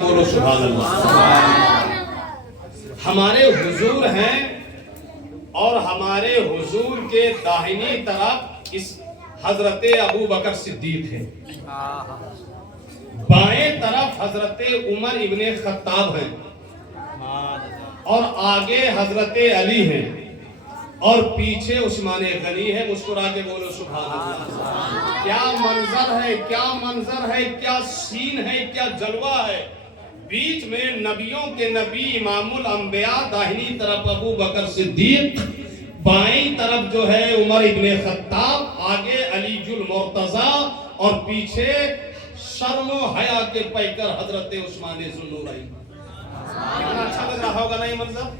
بولو سبحان اللہ۔ ہمارے حضور ہیں اور ہمارے حضور کے داہنی طرف اس حضرت ابو بکر صدیق ہیں، بائیں طرف حضرت عمر ابن خطاب ہیں اور آگے حضرت علی ہیں اور پیچھے عثمان غنی ہے۔ مسکرا کے بولو سبحان اللہ۔ کیا منظر ہے، کیا منظر ہے، کیا سین ہے، کیا جلوہ ہے۔ بیچ میں نبیوں کے نبی امام الانبیاء، داہنی طرف ابو بکر صدیق، بائیں طرف جو ہے عمر ابن خطاب، آگے علی المرتضی اور پیچھے شرم و حیا کے پیکر حضرت عثمان ذوالنورین۔ کتنا اچھا لگ رہا ہوگا نا یہ منظر،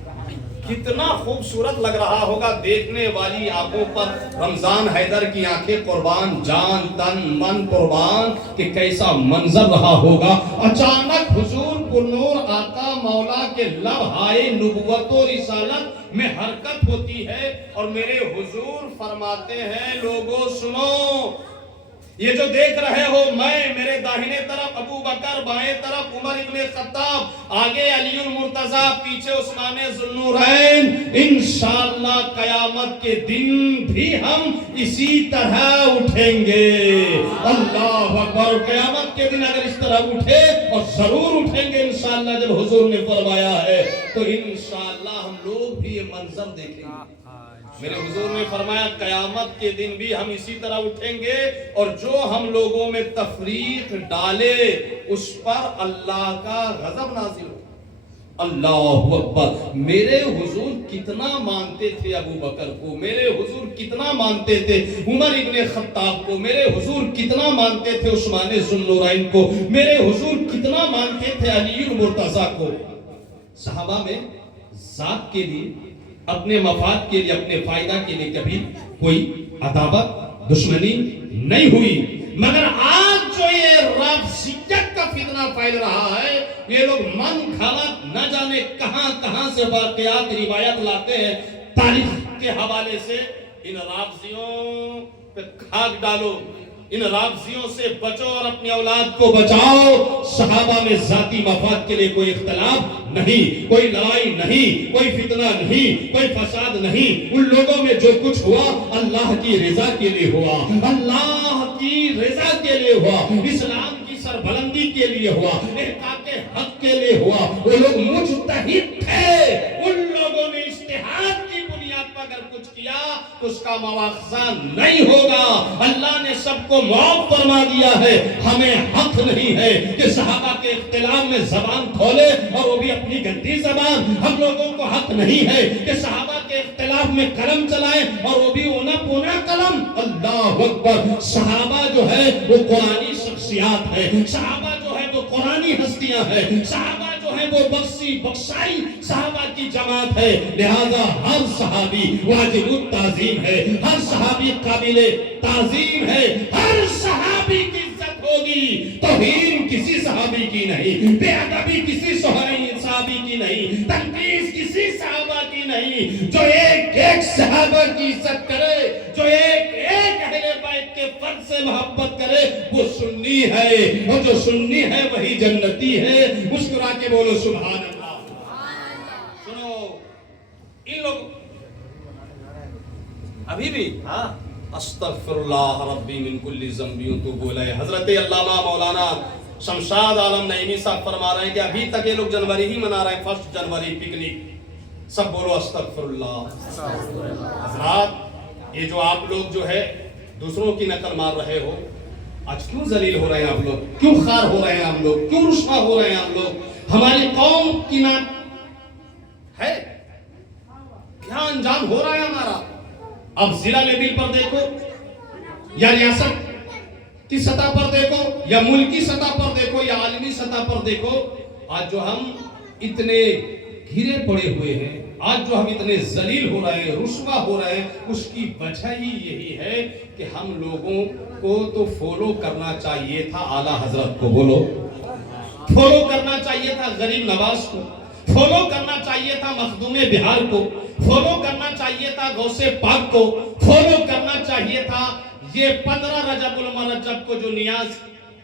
کتنا خوبصورت لگ رہا ہوگا دیکھنے والی آنکھوں پر۔ رمضان حیدر کی آنکھیں قربان، جان تن من قربان کہ کیسا منظر رہا ہوگا۔ اچانک حضور پرنور آقا مولا کے لمحۂ نبوت و رسالت میں حرکت ہوتی ہے اور میرے حضور فرماتے ہیں لوگوں سنو، یہ جو دیکھ رہے ہو میں، میرے داہنے طرف ابو بکر، بائیں طرف عمر ابن خطاب، آگے علی المرتضی، پیچھے عثمان ذوالنورین، انشاءاللہ قیامت کے دن بھی ہم اسی طرح اٹھیں گے۔ اللہ اکبر۔ قیامت کے دن اگر اس طرح اٹھے، اور ضرور اٹھیں گے انشاءاللہ، جب حضور نے فرمایا ہے تو انشاءاللہ ہم لوگ بھی یہ منظر دیکھیں گے۔ میرے حضور نے فرمایا قیامت کے دن بھی ہم اسی طرح اٹھیں گے اور جو ہم لوگوں میں تفریق ڈالے اس پر اللہ کا غضب نازل ہو۔ اللہ اکبر۔ میرے حضور کتنا مانتے تھے ابو بکر کو، میرے حضور کتنا مانتے تھے عمر ابن خطاب کو، میرے حضور کتنا مانتے تھے عثمان ذوالنورین کو، میرے حضور کتنا مانتے تھے علی المرتضی کو۔ صحابہ میں ذات کے لیے، اپنے مفاد کے لیے، اپنے فائدہ کے لیے کبھی کوئی عداوت دشمنی نہیں ہوئی، مگر آج جو یہ رافضیت کا فتنہ پھیل رہا ہے، یہ لوگ من گھڑت نہ جانے کہاں کہاں سے واقعات روایت لاتے ہیں تاریخ کے حوالے سے۔ ان رافضیوں پہ کھاک ڈالو، ان رافضیوں سے بچو اور اپنی اولاد کو بچاؤ۔ صحابہ میں ذاتی مفاد کے لیے کوئی اختلاف نہیں، کوئی لڑائی نہیں، کوئی فتنہ نہیں، کوئی فساد نہیں۔ ان لوگوں میں جو کچھ ہوا اللہ کی رضا کے لیے ہوا، اللہ کی رضا کے لیے ہوا، اسلام کی سربلندی کے لیے ہوا، احقاق حق کے لیے ہوا۔ وہ لوگ مجتہد تھے، ان لوگوں نے اجتہاد کی بنیاد پر اگر کچھ کیا تو اس کا مواخذہ نہیں ہوگا۔ اللہ نے سب کو معاف فرما دیا ہے۔ ہمیں حق نہیں ہے کہ صحابہ کے اختلاف میں زبان کھولے اور وہ بھی اپنی گندی زبان۔ ہم لوگوں کو حق نہیں ہے کہ صحابہ کے اختلاف میں قلم چلائیں اور وہ بھی اونا پونا قلم۔ اللہ اکبر۔ صحابہ جو ہے وہ قرآنی شخصیات ہے، صحابہ جو ہے وہ قرآنی ہستیاں ہیں، صحابہ جو ہے وہ بخشی بخشائی صحابہ کی جماعت ہے۔ لہذا ہر صحابی واجب التعظیم ہے، ہر صحابی قابل تعظیم ہے، ہر صحابی کی عزت ہوگی۔ توہین کسی صحابی کی نہیں، بے ادبی کسی صحابی کی نہیں، تنقیص کسی صحابہ کی نہیں۔ جو ایک ایک صحابہ کی عزت کرے، جو ایک ایک اہل بیت کے فرد سے محبت کرے، وہ سنی ہے، اور جو سنی ہے وہی جنتی ہے۔ مسکرا کے بولو سبحان اللہ۔ سنو، ان لوگ ابھی بھی استغفر اللہ ربی من کل ذنب واتوب الیہ۔ حضرت علامہ مولانا شمشاد عالم نعیمی صاحب فرما رہے ہیں کہ ابھی تک یہ لوگ جنوری ہی منا رہے ہیں، 1 جنوری پکنک۔ سب بولو استغفر اللہ۔ حضرات، یہ جو آپ لوگ جو ہے دوسروں کی نقل مار رہے ہو، آج کیوں ذلیل ہو رہے ہیں آپ لوگ، کیوں خار ہو رہے ہیں آپ لوگ، کیوں رسوا ہو رہے ہیں آپ لوگ؟ ہماری قوم کی نام ہے، کیا انجام ہو رہا ہے ہمارا؟ اب ضلع لیول پر دیکھو یا ریاست کی سطح پر دیکھو یا ملکی سطح پر دیکھو یا عالمی سطح پر دیکھو، آج جو ہم اتنے گھرے پڑے ہوئے ہیں، آج جو ہم اتنے ذلیل ہو رہے ہیں، رسوا ہو رہے ہیں، اس کی وجہ ہی یہی ہے کہ ہم لوگوں کو تو فالو کرنا چاہیے تھا اعلیٰ حضرت کو، بولو فالو کرنا چاہیے تھا غریب نواز کو، فالو کرنا چاہیے تھا مخدوم بہار کو، فالو کرنا چاہیے تھا غوث پاک کو، فالو کرنا چاہیے تھا یہ 15 رجب المرجب کو جو نیاز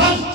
1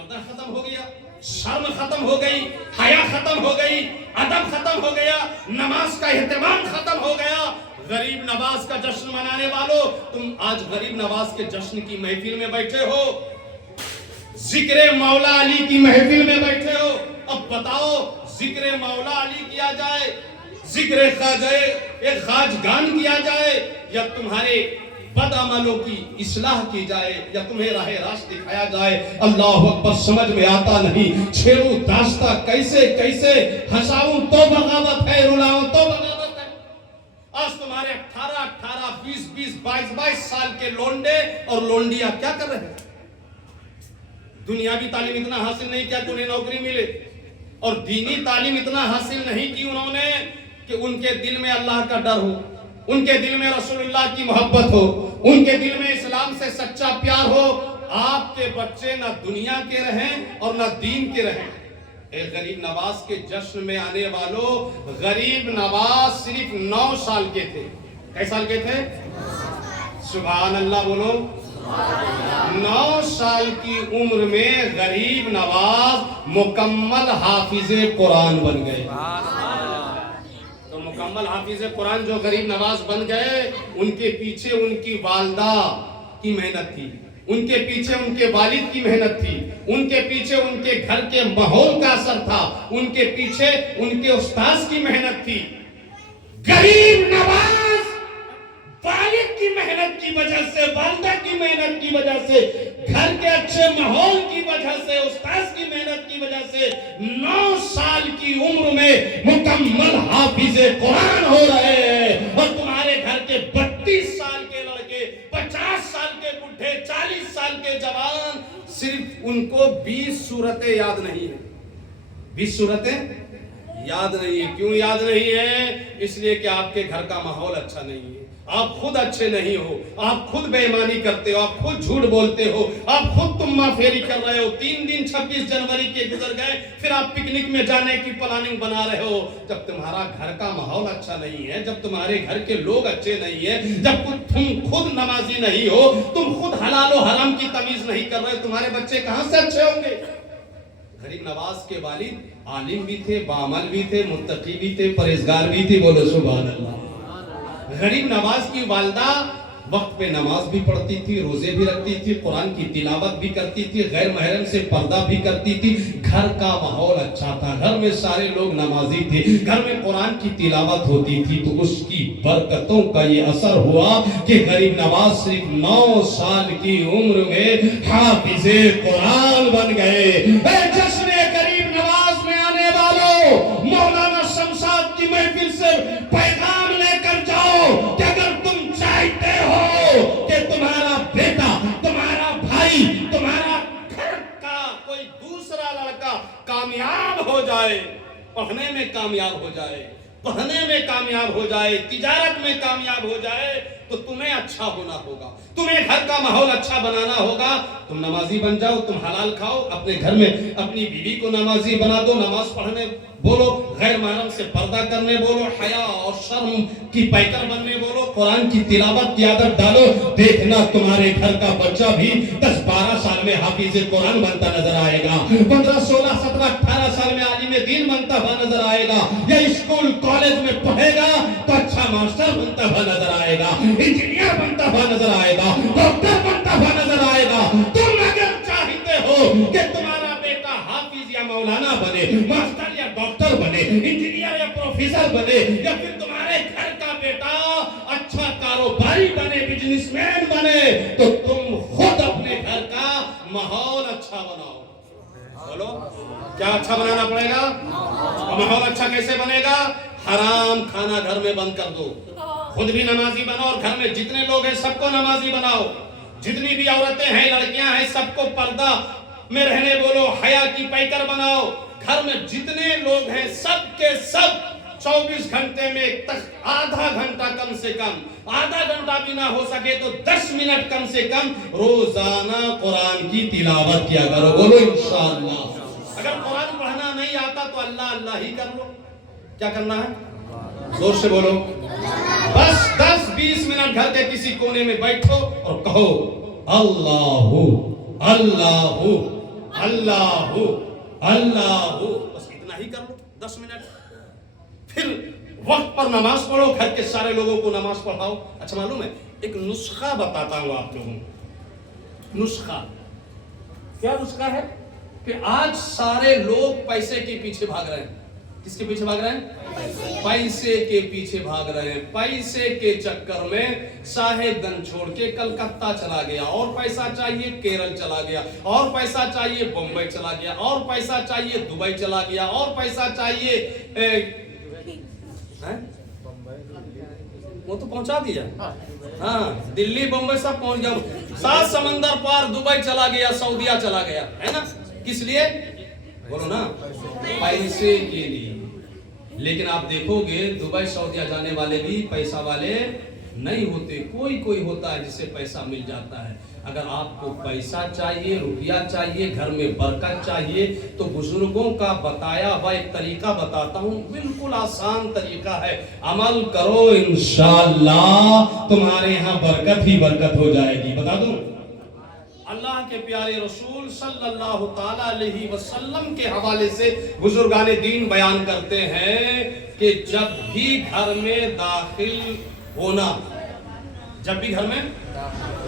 پردہ ختم ہو گیا، شرم ختم ہو گئی، حیا ختم ہو گئی، ادب ختم ہو گیا، نماز کا اہتمام ختم ہو گیا۔ غریب نواز کا جشن منانے والوں، تم آج غریب نواز کے جشن کی محفل میں بیٹھے ہو، ذکر مولا علی کی محفل میں بیٹھے ہو۔ اب بتاؤ، ذکر مولا علی کیا جائے، ذکر خواجگان کیا جائے، یا تمہارے بد عملوں کی اصلاح کی جائے، یا تمہیں راہ راست دکھایا جائے؟ اللہ اکبر، سمجھ میں آتا نہیں۔ چھیڑوں داشتہ کیسے کیسے ہنساؤں تو بغاوت ہے، رلاؤں تو بغاوت ہے۔ آج تمہارے 18 20 22 سال کے لونڈے اور لونڈیاں کیا کر رہے ہیں؟ دنیاوی تعلیم اتنا حاصل نہیں کیا کہ انہیں نوکری ملے، اور دینی تعلیم اتنا حاصل نہیں کی انہوں نے کہ ان کے دل میں اللہ کا ڈر ہو، ان کے دل میں رسول اللہ کی محبت ہو، ان کے دل میں اسلام سے سچا پیار ہو۔ آپ کے بچے نہ دنیا کے رہیں اور نہ دین کے رہیں۔ ایک غریب نواز کے جشن میں آنے والوں، غریب نواز صرف 9 سال کے تھے۔ کئی سال کے تھے؟ سبحان اللہ بولو۔ 9 سال کی عمر میں غریب نواز مکمل حافظ قرآن بن گئے۔ تو مکمل حافظ قرآن جو غریب نواز بن گئے، ان کے پیچھے ان کی والدہ کی محنت تھی، ان کے پیچھے ان کے والد کی محنت تھی، ان کے پیچھے ان کے گھر کے ماحول کا اثر تھا، ان کے پیچھے ان کے استاذ کی محنت تھی۔ غریب نواز والد کی محنت کی وجہ سے، والدہ کی محنت کی وجہ سے، گھر کے اچھے ماحول کی وجہ سے، استاذ کی محنت کی وجہ سے 9 سال کی عمر میں مکمل حافظ قرآن ہو رہے ہیں۔ اور تمہارے گھر کے 32 سال کے لڑکے، 50 سال کے بڈھے، 40 سال کے جوان، صرف ان کو 20 سورتیں یاد نہیں ہیں۔ 20 سورتیں یاد نہیں ہیں۔ کیوں یاد نہیں ہے؟ اس لیے کہ آپ کے گھر کا ماحول اچھا نہیں ہے، آپ خود اچھے نہیں ہو، آپ خود بے ایمانی کرتے ہو، آپ خود جھوٹ بولتے ہو، آپ خود تمہ پھیری کر رہے ہو۔ 3 دن 26 جنوری کے گزر گئے، پھر آپ پکنک میں جانے کی پلاننگ بنا رہے ہو۔ جب تمہارا گھر کا ماحول اچھا نہیں ہے، جب تمہارے گھر کے لوگ اچھے نہیں ہیں، جب تم خود نمازی نہیں ہو، تم خود حلال و حرام کی تمیز نہیں کر رہے، تمہارے بچے کہاں سے اچھے ہوں گے؟ غریب نواز کے والد عالم بھی تھے، باعمل بھی تھے، متقی بھی تھے، پرہیزگار بھی تھی۔ بولو سبحان اللہ۔ غریب نواز کی والدہ وقت پہ نماز بھی پڑھتی تھی، روزے بھی رکھتی تھی، قرآن کی تلاوت بھی کرتی تھی، غیر محرم سے پردہ بھی کرتی تھی۔ گھر کا ماحول اچھا تھا، گھر میں سارے لوگ نمازی تھے، گھر میں قرآن کی تلاوت ہوتی تھی۔ تو اس کی برکتوں کا یہ اثر ہوا کہ غریب نواز صرف 9 سال کی عمر میں حافظ قرآن بن گئے۔ اے جشن غریب نواز میں آنے والوں، مولانا شمشاد کی محفل سے پیغام لے کر جاؤ کہ اگر تم چاہتے ہو کہ تمہارا بیٹا، تمہارا بھائی، تمہارا گھر کا کوئی دوسرا لڑکا کامیاب ہو جائے، پڑھنے میں کامیاب ہو جائے، پڑھنے میں کامیاب ہو جائے، تجارت میں کامیاب ہو جائے، تو تمہیں اچھا ہونا ہوگا، تمہیں گھر کا ماحول اچھا بنانا ہوگا۔ تم نمازی بن جاؤ، تم حلال کھاؤ، اپنے گھر میں اپنی بیوی کو نمازی بنا دو، نماز پڑھنے بولو، غیر محرم سے پردہ کرنے بولو، حیا اور شرم کی پیکر بننے بولو، قرآن کی تلاوت کی عادت ڈالو۔ دیکھنا تمہارے گھر کا بچہ بھی 10-12 سال میں حافظ قرآن بنتا نظر آئے گا، 15 16 17 18 سال میں عالم دین بنتا ہوا نظر آئے گا، یا اسکول کالج میں پڑھے گا تو اچھا ماسٹر بنتا ہوا نظر آئے گا، انجینئر بنتا ہوا نظر آئے گا، ڈاکٹر بنتا ہوا نظر آئے گا۔ تم اگر چاہتے ہو کہ تمہارا بیٹا حافظ یا مولانا بنے، ماسٹر یا ڈاکٹر بنے، انجینئر یا پروفیسر بنے، یا پھر تمہارے گھر کا بیٹا اچھا کاروباری بنے، بزنس مین بنے، تو تم خود اپنے گھر کا ماحول اچھا بناؤ۔ بولو کیا اچھا بنانا پڑے گا؟ ماحول اچھا کیسے بنے گا؟ حرام کھانا گھر میں بند کر دو، خود بھی نمازی بناؤ، اور گھر میں جتنے لوگ ہیں سب کو نمازی بناؤ، جتنی بھی عورتیں ہیں، لڑکیاں ہیں، سب کو پردہ میں رہنے بولو، حیا کی پیکر بناؤ۔ گھر میں جتنے لوگ ہیں سب کے سب 24 گھنٹے میں آدھا گھنٹہ، کم سے کم آدھا گھنٹہ بھی نہ ہو سکے تو 10 منٹ کم سے کم روزانہ قرآن کی تلاوت کیا کرو۔ بولو انشاءاللہ۔ اگر قرآن پڑھنا نہیں آتا تو اللہ اللہ ہی کر لو۔ کیا کرنا ہے؟ زور سے بولو۔ بس 10-20 منٹ گھر کے کسی کونے میں بیٹھو اور کہو اللہ اللہ اللہ اللہ بس اتنا ہی کر لو 10 منٹ. پھر وقت پر نماز پڑھو, گھر کے سارے لوگوں کو نماز پڑھاؤ. اچھا معلوم ہے ایک نسخہ بتاتا ہوں آپ لوگوں کو. نسخہ کیا نسخہ ہے کہ آج سارے لوگ پیسے کے پیچھے بھاگ رہے ہیں. کس کے پیچھے بھاگ رہے ہیں؟ پیسے کے پیچھے بھاگ رہے ہیں. پیسے کے چکر میں صاحب گنج چھوڑ کے کلکتہ چلا گیا, اور پیسہ چاہیے کیرل چلا گیا, اور پیسہ چاہیے بمبئی چلا گیا, اور پیسہ چاہیے دبئی چلا گیا, اور پیسہ چاہیے وہ تو پہنچا دیا. ہاں دلی بمبئی سب پہنچ گیا, 7 سمندر پار دبئی چلا گیا, سعودیہ چلا گیا, ہے نا. کس لیے بولو نا؟ پیسے کے لیے. لیکن آپ دیکھو گے دبئی سعودیہ جانے والے بھی پیسہ والے نہیں ہوتے. کوئی ہوتا ہے جسے پیسہ مل جاتا ہے. اگر آپ کو پیسہ چاہیے, روپیہ چاہیے, گھر میں برکت چاہیے, تو بزرگوں کا بتایا ہوا ایک طریقہ بتاتا ہوں, بالکل آسان طریقہ ہے. عمل کرو انشاءاللہ تمہارے یہاں برکت ہی برکت ہو جائے گی. بتا دوں اللہ کے پیارے رسول صلی اللہ تعالی علیہ وسلم کے حوالے سے بزرگان دین بیان کرتے ہیں کہ جب بھی گھر میں داخل ہونا, جب بھی گھر میں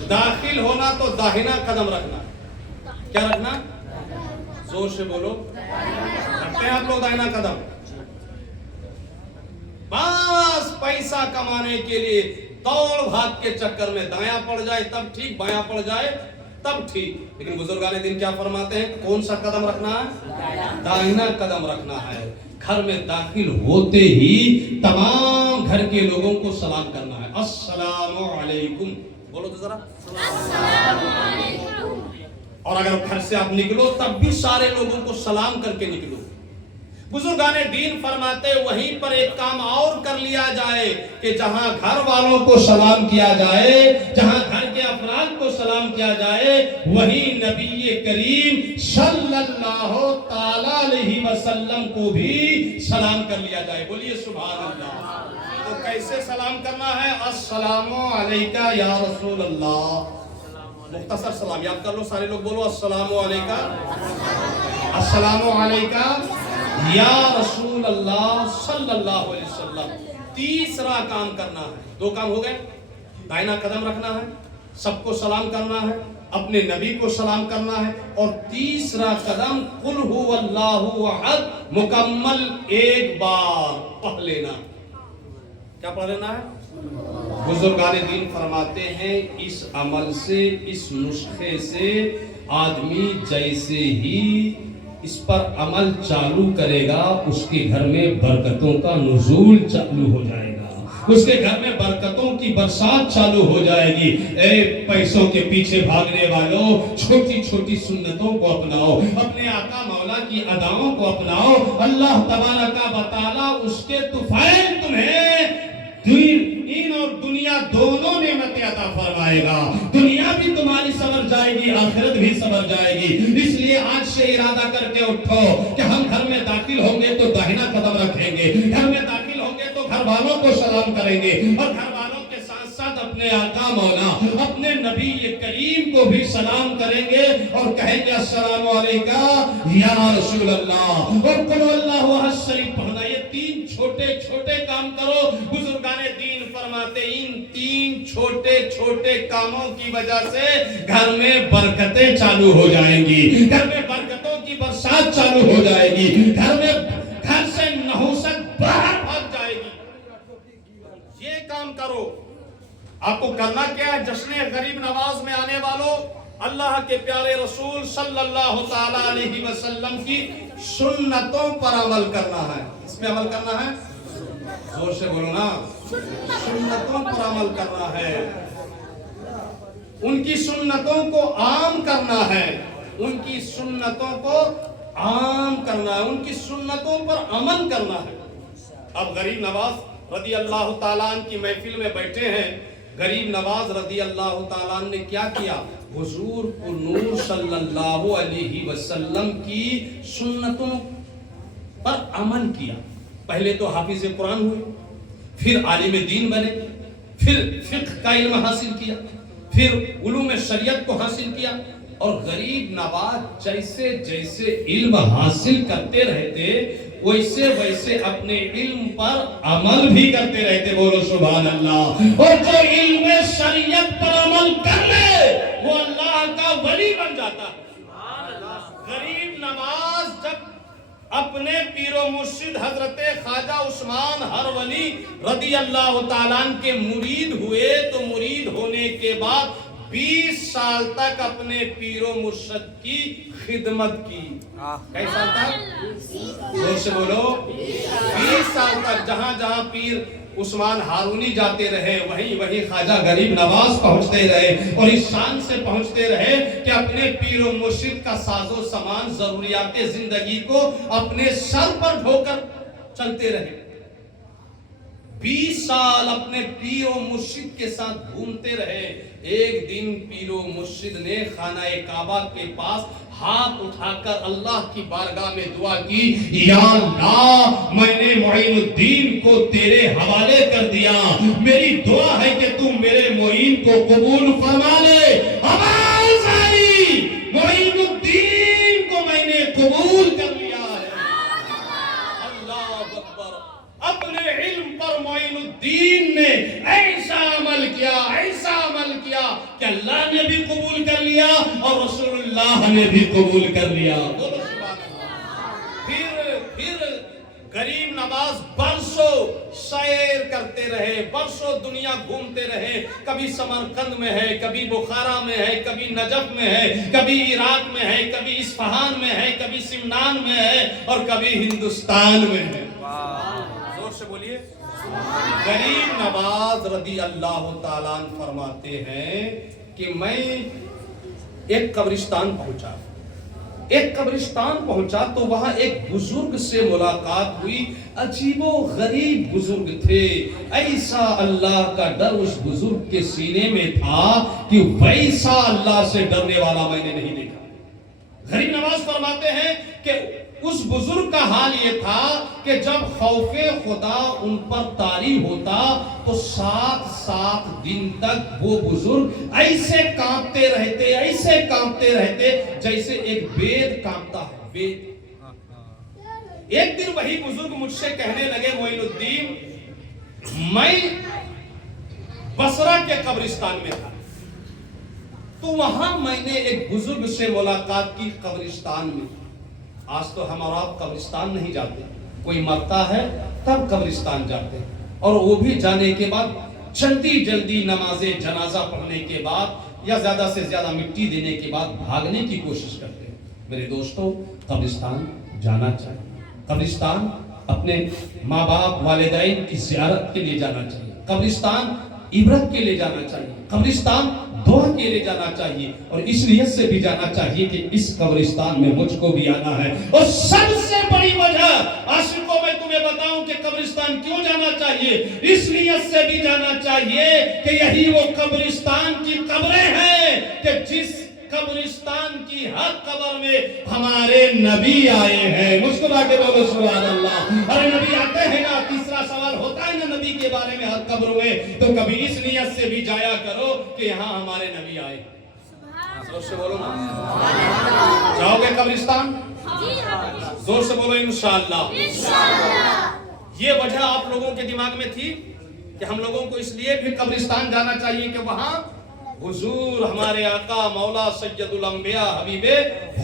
داخل ہونا تو داہنا قدم رکھنا. کیا رکھنا؟ زور سے بولو. رکھتے ہیں آپ لوگ داہنا قدم؟ بس پیسہ کمانے کے لیے دوڑ بھاگ کے چکر میں دایاں پڑ جائے تب ٹھیک, بایاں پڑ جائے تب ٹھیک. لیکن بزرگان دین کیا فرماتے ہیں؟ کون سا قدم رکھنا ہے؟ داہنا قدم رکھنا ہے. گھر میں داخل ہوتے ہی تمام گھر کے لوگوں کو سلام کرنا ہے. السلام علیکم بولو تو ذرا. السلام علیکم. اور اگر گھر سے آپ نکلو تب بھی سارے لوگوں کو سلام کر کے نکلو. بزرگان دین فرماتے وہیں پر ایک کام اور کر لیا جائے کہ جہاں گھر والوں کو سلام کیا جائے, جہاں گھر کے افراد کو سلام کیا جائے, وہیں نبی کریم صلی اللہ تعالی علیہ وسلم کو بھی سلام کر لیا جائے. بولیے سبحان اللہ. تو کیسے سلام کرنا ہے؟ السلام علیکہ یا رسول اللہ. مختصر سلام یاد کر لو, سارے لوگ بولو السلام علیکہ, السلام علیکہ یا رسول اللہ صلی اللہ علیہ وسلم. تیسرا کام کرنا ہے. 2 کام ہو گئے. دائنا قدم رکھنا ہے, سب کو سلام کرنا ہے, اپنے نبی کو سلام کرنا ہے, اور تیسرا قدم قل هو اللہ احد مکمل 1 بار پڑھ لینا. کیا پڑھ لینا ہے؟ بزرگان دین فرماتے ہیں اس عمل سے, اس نسخے سے آدمی جیسے ہی اس پر عمل چالو کرے گا اس کے گھر میں برکتوں کا نزول چالو ہو جائے گا, اس کے گھر میں برکتوں کی برسات چالو ہو جائے گی. اے پیسوں کے پیچھے بھاگنے والوں, چھوٹی چھوٹی سنتوں کو اپناؤ, اپنے آقا مولا کی اداؤں کو اپناؤ. اللہ تبارک و تعالی اس کے طفیل تمہیں دین اور دنیا دونوں نعمتیں عطا فرمائے گا. دنیا بھی تمہاری سنور جائے گی, آخرت بھی سنور جائے گی. اس لیے آج سے ارادہ کر کے اٹھو کہ ہم گھر میں داخل ہوں گے تو داہنا قدم رکھیں گے, گھر میں داخل ہوں گے تو گھر والوں کو سلام کریں گے, اور گھر والوں کے ساتھ ساتھ اپنے آقا مولا, اپنے نبی کریم کو بھی سلام کریں گے اور کہیں گے السلام علیکم یا رسول اللہ, اور قل اللہ احد شریف پڑھنا. یہ 3 چھوٹے چھوٹے کام کرو. بزرگان دین فرماتے ان 3 چھوٹے چھوٹے کاموں کی وجہ سے گھر میں برکتیں چالو ہو جائیں گی, گھر میں برکتوں کی برسات چالو ہو جائے گی, گھر سے نحوست باہر بھاگ جائے گی. یہ کام کرو. آپ کو کرنا کیا ہے؟ جشن غریب نواز میں آنے والوں, اللہ کے پیارے رسول صلی اللہ تعالی علیہ وسلم کی سنتوں پر عمل کرنا ہے. اس میں عمل کرنا ہے, زور سے بولو نا, سنتوں پر عمل کرنا ہے, ان کی سنتوں کو عام کرنا ہے, ان کی سنتوں کو عام کرنا ہے, ان کی سنتوں پر عمل کرنا ہے. اب غریب نواز رضی اللہ تعالیٰ عنہ کی محفل میں بیٹھے ہیں. غریب نواز رضی اللہ تعالیٰ عنہ نے کیا کیا؟ حضور نور صلی اللہ علیہ وسلم کی سنتوں پر عمل کیا. پہلے تو حافظ قرآن ہوئے, پھر عالم دین بنے, پھر فقہ کا علم حاصل کیا, پھر علوم شریعت کو حاصل کیا, اور غریب نواز جیسے جیسے علم حاصل کرتے رہتے ویسے ویسے اپنے علم پر عمل بھی کرتے رہتے. بولو سبحان اللہ. اور جو علم شریعت پر عمل کر لے وہ اللہ کا ولی بن جاتا ہے. غریب نواز جب اپنے پیر و مرشد حضرت خواجہ عثمان ہرولی رضی اللہ تعالیٰ عنہ کے مرید ہوئے تو مرید ہونے کے بعد 20 سال تک اپنے پیر و مرشد کی خدمت کی. کئی سال تک؟ زور سے بولو. 20 سال تک جہاں جہاں پیر عثمان ہارونی جاتے رہے وہیں وہیں خواجہ غریب نواز پہنچتے رہے اور اس شان سے پہنچتے رہے کہ اپنے پیر و مرشد کا ساز و سامان ضروریات زندگی کو اپنے سر پر ڈھو کر چلتے رہے. 20 سال اپنے پیر و مرشد کے ساتھ گھومتے رہے. ایک دن پیر و مرشد نے خانہ کعبہ کے پاس ہاتھ اٹھا کر اللہ کی بارگاہ میں دعا کی, یا اللہ میں نے معین الدین کو تیرے حوالے کر دیا, میری دعا ہے کہ تم میرے معین کو قبول فرما لے. آواز آئی, معین الدین کو میں نے قبول کر لیا ہے. اللہ اکبر. اپنے علم پر معین الدین نے ایسا عمل کیا کہ اللہ نے بھی قبول کر لیا اور رسول اللہ نے بھی قبول کر لیا. پھر غریب نواز برسوں سیر کرتے رہے, برسوں دنیا گھومتے رہے. کبھی سمرقند میں ہے, کبھی بخارا میں ہے, کبھی نجف میں ہے, کبھی عراق میں ہے, کبھی اصفہان میں ہے, کبھی سمنان میں ہے اور کبھی ہندوستان میں ہے. زور سے بولیے. غریب نواز رضی اللہ تعالیٰ عنہ فرماتے ہیں کہ میں ایک قبرستان پہنچا تو وہاں ایک بزرگ سے ملاقات ہوئی. عجیب و غریب بزرگ تھے. ایسا اللہ کا ڈر اس بزرگ کے سینے میں تھا کہ ویسا اللہ سے ڈرنے والا میں نے نہیں دیکھا. غریب نواز فرماتے ہیں کہ اس بزرگ کا حال یہ تھا کہ جب خوف خدا ان پر طاری ہوتا تو 7 دن تک وہ بزرگ ایسے کانپتے رہتے جیسے ایک بید کانپتا ہے. بید. ایک دن وہی بزرگ مجھ سے کہنے لگے, معین الدین میں بصرہ کے قبرستان میں تھا تو وہاں میں نے ایک بزرگ سے ملاقات کی قبرستان میں. آج تو ہم اور آپ قبرستان نہیں جاتے, کوئی مرتا ہے تب قبرستان جاتے ہیں اور وہ بھی جانے کے بعد جلدی نماز جنازہ پڑھنے کے بعد یا زیادہ سے زیادہ مٹی دینے کے بعد بھاگنے کی کوشش کرتے ہیں. میرے دوستو, قبرستان جانا چاہیے. قبرستان اپنے ماں باپ والدین کی زیارت کے لیے جانا چاہیے. قبرستان عبرت کے لیے جانا چاہیے. قبرستان دعا کے لیے جانا چاہیے اور اس نیت سے بھی جانا چاہیے کہ اس قبرستان میں مجھ کو بھی آنا ہے. اور سب سے بڑی وجہ عاشقوں میں تمہیں بتاؤں کہ قبرستان کیوں جانا چاہیے, اس نیت سے بھی جانا چاہیے کہ یہی وہ قبرستان کی قبریں ہیں کہ جس قبرستان کی ہر قبر میں ہمارے نبی آئے ہیں. مسکرا کے بولو سبحان اللہ. ارے نبی آتے ہیں نا, تیسرا سوال ہوتا ہے نا نبی کے بارے میں ہر قبر میں, تو کبھی اس نیت سے بھی جایا کرو کہ یہاں ہمارے نبی آئے. زور سے بولو نا. جاؤ گے قبرستان؟ زور سے بولو انشاءاللہ. یہ وجہ آپ لوگوں کے دماغ میں تھی کہ ہم لوگوں کو اس لیے بھی قبرستان جانا چاہیے کہ وہاں حضور ہمارے آقا مولا سید الانبیاء حبیب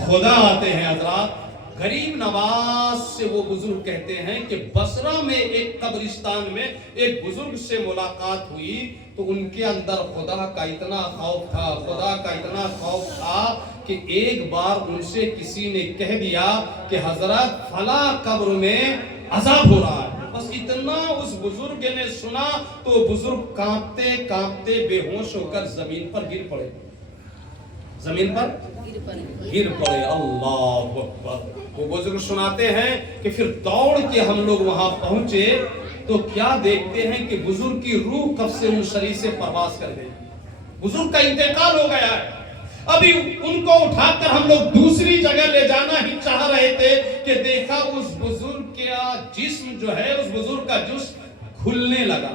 خدا آتے ہیں. حضرات, غریب نواز سے وہ بزرگ کہتے ہیں کہ بصرہ میں ایک قبرستان میں ایک بزرگ سے ملاقات ہوئی تو ان کے اندر خدا کا اتنا خوف تھا کہ ایک بار ان سے کسی نے کہہ دیا کہ حضرت فلاں قبر میں عذاب ہو رہا ہے. بس اتنا اس بزرگ نے سنا تو بزرگ کانپتے بے ہوش ہو کر زمین پر گر پڑے. اللہ اکبر. وہ بزرگ سناتے ہیں کہ پھر دوڑ کے ہم لوگ وہاں پہنچے تو کیا دیکھتے ہیں کہ بزرگ کی روح قبض منشری سے پرواز کر گئی. بزرگ کا انتقال ہو گیا ہے. ابھی ان کو اٹھا کر ہم لوگ دوسری جگہ لے جانا ہی چاہ رہے تھے کہ دیکھا اس بزرگ کا جسم جو ہے, اس بزرگ کا جسم کھلنے لگا.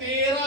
13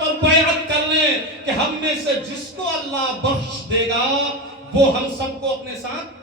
پر بیعت کر لیں کہ ہم میں سے جس کو اللہ بخش دے گا وہ ہم سب کو اپنے ساتھ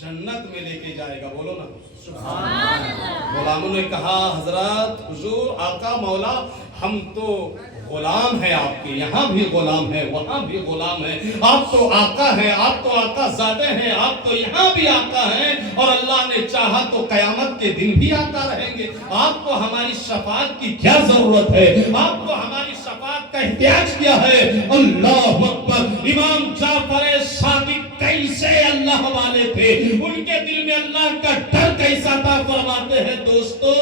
جنت میں لے کے جائے گا. بولو نا سبحان اللہ. غلاموں نے کہا حضرت حضور آقا مولا ہم تو غلام ہے آپ کے, یہاں بھی غلام ہے وہاں بھی غلام ہے. آپ تو آقا ہیں, آپ تو آقا زادے ہیں, آپ تو یہاں بھی آقا ہیں, اور اللہ نے چاہا تو قیامت کے دن بھی آقا رہیں گے. آپ کو ہماری شفاعت کی کیا ضرورت ہے, آپ کو ہماری شفاعت کا احتیاج کیا ہے. اللہ اکبر. امام جعفر صادق کیسے اللہ والے تھے, ان کے دل میں اللہ کا ڈر کیسا تھا. فرماتے ہیں دوستو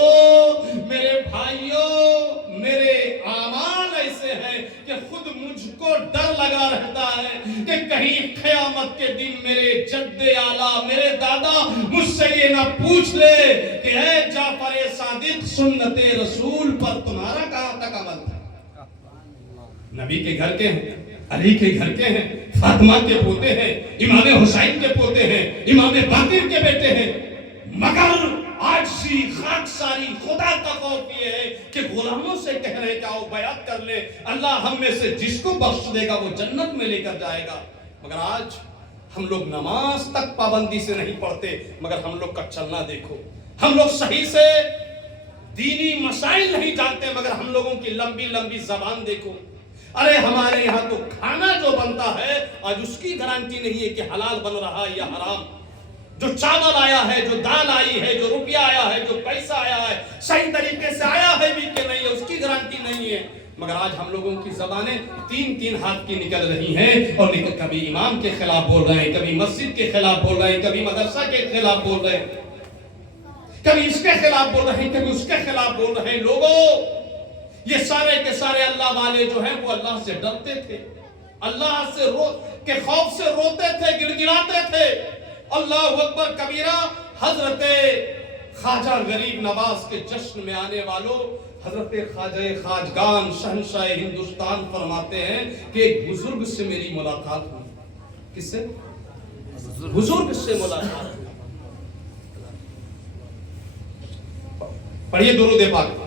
میرے بھائیوں میرے اعمال ایسے ہیں کہ خود مجھ کو ڈر لگا رہتا ہے کہ کہیں قیامت کے دن میرے جد اعلیٰ میرے دادا مجھ سے یہ نہ پوچھ لے کہ اے جعفر صادق سنت رسول پر تمہارا کہاں تک عمل تھا. نبی کے گھر کے ہیں, علی کے گھر کے ہیں, فاطمہ کے پوتے ہیں, امام حسین کے پوتے ہیں, امام باقر کے بیٹے ہیں, مگر آج سی خاک ساری خدا کا خوف یہ ہے کہ غلاموں سے کہہ رہے کہ آؤ بیعت کر لے, اللہ ہم میں سے جس کو بخش دے گا وہ جنت میں لے کر جائے گا. مگر آج ہم لوگ نماز تک پابندی سے نہیں پڑھتے, مگر ہم لوگ کا چلنا دیکھو. ہم لوگ صحیح سے دینی مسائل نہیں جانتے, مگر ہم لوگوں کی لمبی لمبی زبان دیکھو. ارے ہمارے یہاں تو کھانا جو بنتا ہے آج اس کی گارنٹی نہیں ہے کہ حلال بن رہا ہے یا حرام. جو چاول آیا ہے, جو دال آئی ہے, جو روپیہ آیا ہے, جو پیسہ آیا ہے صحیح طریقے سے آیا ہے بھی کہ نہیں ہے اس کی گارنٹی نہیں ہے. مگر آج ہم لوگوں کی زبانیں تین ہاتھ کی نکل رہی ہیں, اور کبھی امام کے خلاف بول رہے ہیں, کبھی مسجد کے خلاف بول رہے ہیں, کبھی مدرسہ کے خلاف بول رہے ہیں, کبھی اس کے خلاف بول رہے ہیں, کبھی اس کے خلاف بول رہے ہیں. لوگوں یہ سارے کے سارے اللہ والے جو ہیں وہ اللہ سے ڈرتے تھے, اللہ سے کے خوف سے روتے تھے, گڑ گڑاتے تھے. اللہ اکبر کبیرہ. حضرت خواجہ غریب نواز کے جشن میں آنے والوں حضرت خواجہ خواجگان شہنشاہ ہندوستان فرماتے ہیں کہ ایک بزرگ سے میری ملاقات ہوئی. کس سے؟ بزرگ سے ملاقات ہوئی. پڑھیے درود پاک.